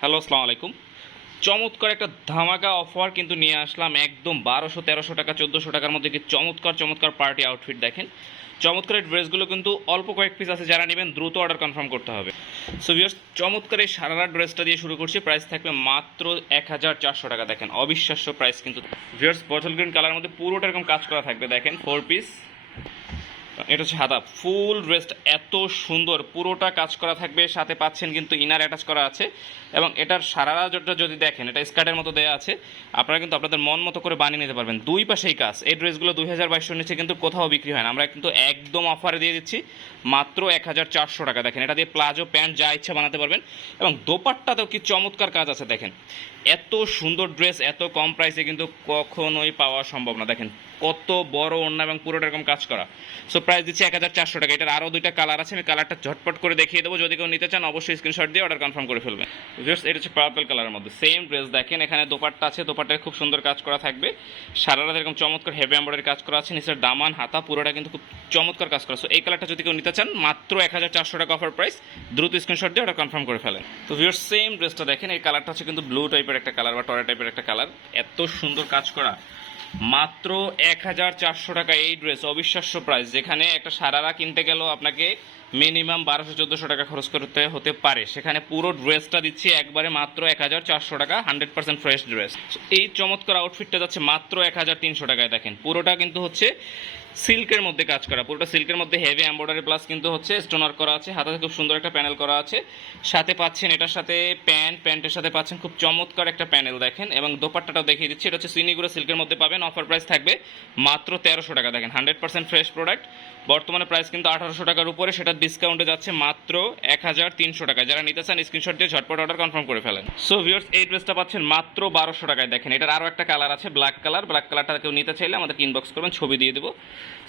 Hello, আসসালামু আলাইকুম। চমৎকার একটা ধামাকা অফার কিন্তু নিয়ে আসলাম একদম 1200-1300 টাকা 1400 টাকার মধ্যে কি চমৎকার চমৎকার পার্টি আউটফিট দেখেন। চমৎকার এই ড্রেসগুলো কিন্তু অল্প কয়েক পিস আছে, যারা নেবেন দ্রুত অর্ডার কনফার্ম করতে হবে। সো ভিউয়ার্স, চমৎকার এই সারারা ড্রেসটা দিয়ে শুরু করছি। প্রাইস থাকবে মাত্র 1400 টাকা। দেখেন অবিশ্বাস্য প্রাইস কিন্তু। ভিউয়ার্স, বটল গ্রিন কালারের মধ্যে পুরোটা এরকম কাজ করা থাকবে। দেখেন 4 পিস, এটা হচ্ছে হাতা। ফুল ড্রেসটা এত সুন্দর, পুরোটা কাজ করা থাকবে, সাথে পাচ্ছেন কিন্তু ইনার অ্যাটাচ করা আছে। এবং এটার সারারাটা যদি দেখেন, এটা স্কার্টের মতো দেওয়া আছে, আপনারা কিন্তু আপনাদের মন মতো করে বানিয়ে নিতে পারবেন। দুই পাশেই কাজ। এই ড্রেসগুলো 2200 নিচে কিন্তু কোথাও বিক্রি হয় না, আমরা কিন্তু একদম অফারে দিয়ে দিচ্ছি মাত্র 1400 টাকা। দেখেন এটা দিয়ে প্লাজো প্যান্ট যা ইচ্ছা বানাতে পারবেন। এবং দোপাট্টাতেও কি চমৎকার কাজ আছে দেখেন। এত সুন্দর ড্রেস এত কম প্রাইসে কিন্তু কখনোই পাওয়া সম্ভব না। দেখেন কত বড় ওড়না এবং পুরোটা এরকম কাজ করা। সো প্রাইস দিচ্ছি 1400 টাকা। এটার আরও দুইটা কালার আছে, আমি কালারটা ঝটপট করে দেখিয়ে দেবো। যদি কেউ নিতে চান অবশ্যই স্ক্রিনশট দিয়ে অর্ডার কনফার্ম করে ফেলবেন। জাস্ট এটা হচ্ছে পার্পল কালারের মধ্যে সেম ড্রেস। দেখেন এখানে দোপাট্টা আছে, দোপাট্টায় খুব সুন্দর কাজ করা থাকবে। সারারাত এরকম চমৎকার হেভি এমব্রয়ডারি কাজ করা আছে। নিচের দামান হাতা পুরোটা কিন্তু খুব চমৎকার কাজ করা। সো এই কালারটা যদি কেউ নিতে চান মাত্র 1400 টাকা অফার প্রাইস। দ্রুত স্ক্রিনশট দিয়ে অর্ডার কনফার্ম করে ফেলেন। তো ভিউয়ার্স, সেম ড্রেসটা দেখেন, এই কালারটা হচ্ছে কিন্তু ব্লু টাইপের একটা কালার বা টরে টাইপের একটা কালার। এত সুন্দর কাজ করা, মাত্র 1400 টাকা এই ড্রেস। অবিশ্বাস্য প্রাইস, যেখানে একটা সারারা কিনতে গেলেও আপনাকে মিনিমাম 1200-1400 টাকা খরচ করতে হতে পারে, সেখানে পুরো ড্রেসটা দিচ্ছি একবারে মাত্র 1400 টাকা। 100% ফ্রেশ ড্রেস। এই চমৎকার আউটফিটটা যাচ্ছে মাত্র 1300 টাকায়। দেখেন পুরোটা কিন্তু হচ্ছে সিল্কের মধ্যে কাজ করা, পুরোটা সিল্কের মধ্যে হেভি এমব্রয়ডারি প্লাস কিন্তু হচ্ছে স্টোন ওয়ার্ক করা আছে। হাতে খুব সুন্দর একটা প্যানেল করা আছে। সাথে পাচ্ছেন এটার সাথে প্যান্টের সাথে পাচ্ছেন খুব চমৎকার একটা প্যানেল দেখেন। এবং দোপাট্টাটাও দেখিয়ে দিচ্ছি, এটা হচ্ছে সিনিগুড়া সিল্কের মধ্যে পাবেন। অফার প্রাইস থাকবে মাত্র 1300 টাকা। দেখেন 100% ফ্রেশ প্রোডাক্ট। বর্তমানে প্রাইস কিন্তু 1800 টাকার উপরে, সেটা ডিসকাউন্টে যাচ্ছে মাত্র 1300 টাকায়। যারা নিতে চান স্ক্রিনশট দিয়ে ঝটপট অর্ডার কনফার্ম করে ফেলেন। সো ভিউয়ার্স, এই ড্রেসটা পাচ্ছেন মাত্র 1200 টাকায়। দেখেন এটার আরও একটা কালার আছে, ব্ল্যাক কালার। ব্ল্যাক কালারটা কেউ নিতে চাইলে আমাদের ইনবক্স করবেন, ছবি দিয়ে দেবো।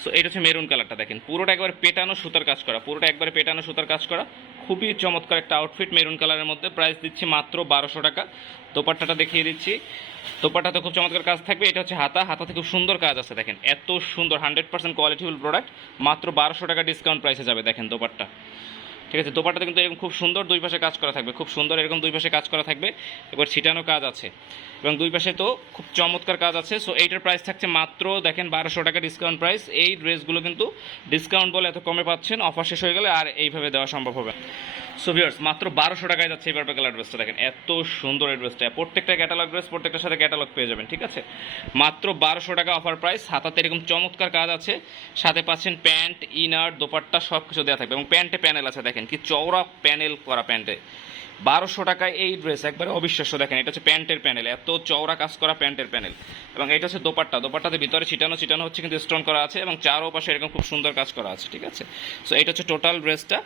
সো এটা হচ্ছে মেরুন কালারটা। দেখেন পুরোটা একবার পেটানো সুতার কাজ করা, পুরোটা একবারে পেটানো সুতার কাজ করা। খুবই চমৎকার একটা আউটফিট মেরুন কালারের মধ্যে। প্রাইস দিচ্ছি মাত্র 1200 টাকা। দোপাট্টাটা দেখিয়ে দিচ্ছি, দোপাট্টাতে খুব চমৎকার কাজ থাকবে। এটা হচ্ছে হাতাতে খুব সুন্দর কাজ আছে। দেখেন এত সুন্দর 100% কোয়ালিটিফুল প্রোডাক্ট, মাত্র 1200 টাকা ডিসকাউন্ট প্রাইসে যাবে। দেখেন দোপাট্টা, ঠিক আছে। দোপাট্টাতে কিন্তু এরকম খুব সুন্দর দুই পাশে কাজ করা থাকবে, খুব সুন্দর এরকম দুই পাশে কাজ করা থাকবে। এবার ছিটানো কাজ আছে এবং দুই পাশে তো খুব চমৎকার কাজ আছে। সো এইটার প্রাইস থাকছে মাত্র দেখেন 1200 টাকা ডিসকাউন্ট প্রাইস। এই ড্রেসগুলো কিন্তু ডিসকাউন্ট বলে এত কমে পাচ্ছেন, অফার শেষ হয়ে গেলে আর এইভাবে দেওয়া সম্ভব হবে। সো ভিউয়ার্স, মাত্র 1200 টাকায় যাচ্ছে এই পার্পল কালার ড্রেসটা। দেখেন এত সুন্দর এই ড্রেসটা, প্রত্যেকটা ক্যাটালগ ড্রেস, প্রত্যেকটার সাথে ক্যাটালগ পেয়ে যাবেন, ঠিক আছে। মাত্র 1200 টাকা অফার প্রাইস। হাতাতে এরকম চমৎকার কাজ আছে, সাথে পাচ্ছেন প্যান্ট, ইনার, দোপাট্টা সব কিছু দেওয়া থাকবে। এবং প্যান্টে প্যানেল আছে, দেখেন কি চওড়া প্যানেল করা প্যান্টে। 1200 টাকায় এই ড্রেস একবারে অবিশ্বাস্য। দেখেন এটা হচ্ছে প্যান্টের প্যানেল, এত চওড়া কাজ করা প্যান্টের প্যানেল। এবং এটা হচ্ছে দোপাট্টা, দোপাট্টাতে ভিতরে ছিটানো হচ্ছে কিন্তু স্টোন করা আছে এবং চারও পাশে এরকম খুব সুন্দর কাজ করা আছে, ঠিক আছে। সো এটা হচ্ছে টোটাল ড্রেসটা।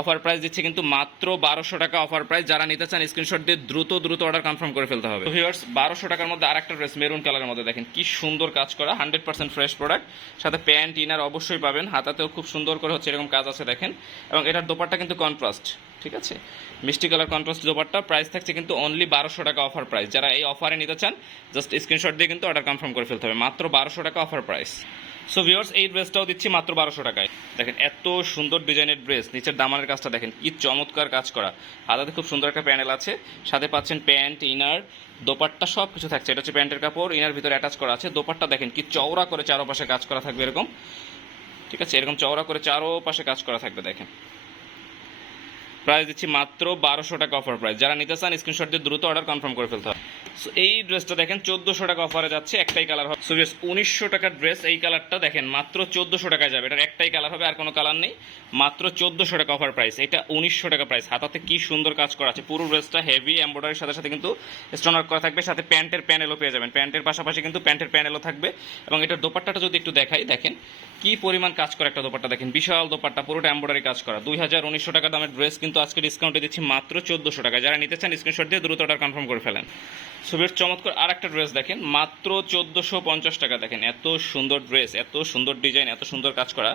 অফার প্রাইস দিচ্ছে কিন্তু মাত্র 1200 টাকা অফার প্রাইস। যারা নিতে চান স্ক্রিনশট দিয়ে দ্রুত অর্ডার কনফার্ম করে ফেলতে হবে। ভিউয়ার্স, 1200 টাকার মধ্যে আরেকটা ড্রেস মেরুন কালারের মধ্যে। দেখেন কি সুন্দর কাজ করা, 100% ফ্রেশ প্রোডাক্ট। সাথে প্যান্ট ইনার অবশ্যই পাবেন। হাতাতেও খুব সুন্দর করে হচ্ছে এরকম কাজ আছে দেখেন। এবং এটার দোপাট্টা কিন্তু কন্ট্রাস্ট, ঠিক আছে, মিষ্টি কালার কন্ট্রাস্ট দোপাট্টা। প্রাইস থাকছে কিন্তু অনলি 1200 টাকা অফার প্রাইস। যারা এই অফারে নিতে চান জাস্ট স্ক্রিনশট দিয়ে কিন্তু অর্ডার কনফার্ম করে ফেলতে হবে। মাত্র 1200 টাকা অফার প্রাইস। সো ভিউয়ার্স, এই ড্রেসটাও দিচ্ছি মাত্র 1200 টাকায়। দেখেন এত সুন্দর ডিজাইনের ড্রেস, নিচের দামানের কাজটা দেখেন কি চমৎকার কাজ করা। হাতাতে খুব সুন্দর একটা প্যানেল আছে, সাথে পাচ্ছেন প্যান্ট, ইনার, দোপাট্টা সব কিছু থাকছে। এটা হচ্ছে প্যান্টের কাপড়, ইনার ভিতরে অ্যাটাচ করা আছে। দোপাট্টা দেখেন কি চওড়া করে চারোপাশে কাজ করা থাকবে এরকম, ঠিক আছে। এরকম চওড়া করে চারোপাশে কাজ করা থাকবে। দেখেন প্রাইস দিচ্ছি মাত্র 1200 টাকা অফার প্রাইস। যারা নিতে চান স্ক্রিনশট দিয়ে দ্রুত অর্ডার কনফার্ম করে ফেলতে হবে। সো এই ড্রেসটা দেখেন 1400 টাকা অফারে যাচ্ছে, একটাই কালার হবে। সো 1900 টাকার ড্রেস, এই কালারটা দেখেন মাত্র 1400 টাকায় যাবে। এটার একটাই কালার হবে, আর কোনো কালার নেই। মাত্র 1400 টাকা অফার প্রাইস। এটা 1900 টাকা প্রাইস। হাতাতে কি সুন্দর কাজ করা আছে, পুরো ড্রেসটা হেভি এমব্রয়ডারির সাথে সাথে কিন্তু স্টোন ওয়ার্ক করা থাকবে। সাথে প্যান্টের প্যানেলও পেয়ে যাবেন, প্যান্টের পাশাপাশি কিন্তু প্যান্টের প্যানেলও থাকবে। এবং এটার দোপাট্টাটা যদি একটু দেখাই, দেখেন কি পরিমাণ কাজ করা একটা দোপাট্টা। দেখেন বিশাল দোপাট্টা, পুরোটা এমব্রয়ডারি কাজ করা। 1900 টাকা দামের ড্রেস কিন্তু আজকে ডিসকাউন্টে দিচ্ছি মাত্র 1400 টাকা। যারা নিতে চান স্ক্রিনশট দিয়ে দ্রুত অর্ডার কনফার্ম করে ফেলেন। সুবের চমৎকার আর একটা ড্রেস দেখেন, মাত্র 1450 টাকা। দেখেন এত সুন্দর ড্রেস, এত সুন্দর ডিজাইন, এত সুন্দর কাজ করা,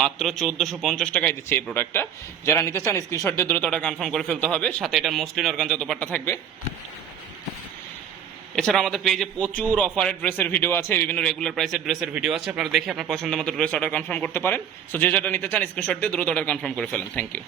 মাত্র 1450 টাকায় দিচ্ছে এই প্রোডাক্টটা। যারা নিতে চান স্ক্রিনশট দিয়ে দ্রুত অর্ডার কনফার্ম করে ফেলতে হবে। সাথে এটা মসলিন অর্গানজা দোপাট্টা থাকবে। এছাড়া আমাদের পেজে প্রচুর অফারের ড্রেসের ভিডিও আছে, বিভিন্ন রেগুলার প্রাইসের ড্রেসের ভিডিও আছে। আপনারা দেখে আপনার পছন্দ মতো ড্রেস অর্ডার কনফার্ম করতে পারেন। সো যে যেটা নিতে চান স্ক্রিনশট দিয়ে দ্রুত অর্ডার কনফার্ম করে ফেলেন। Thank you.